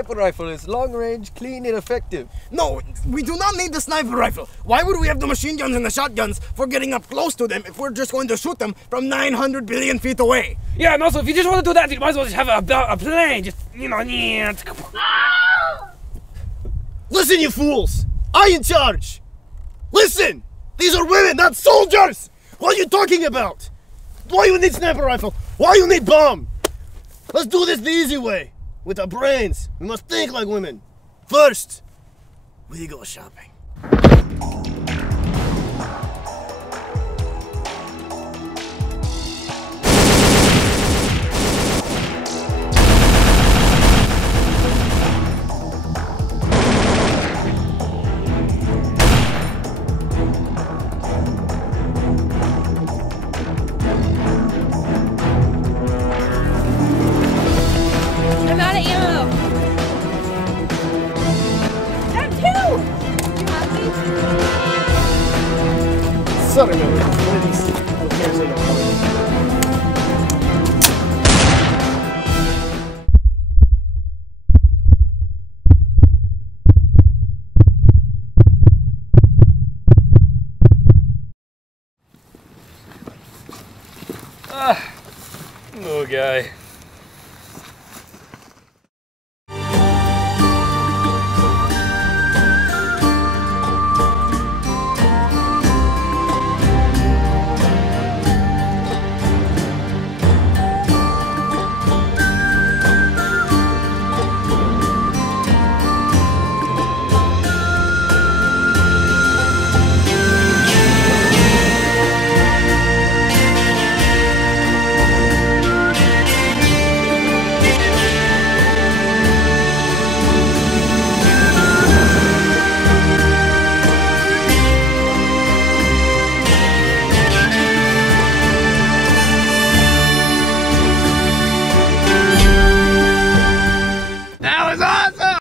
sniper rifle is long range, clean, and effective. No, we do not need the sniper rifle. Why would we have the machine guns and the shotguns for getting up close to them if we're just going to shoot them from 900 billion feet away? Yeah, and also, if you just want to do that, you might as well just have a plane. Just, you know, Listen, you fools! I in charge! Listen! These are women, not soldiers! What are you talking about? Why you need sniper rifle? Why you need bomb? Let's do this the easy way. With our brains. We must think like women. First, we go shopping. I'm out of ammo. I'm two. Sorry, man. Oh, guy.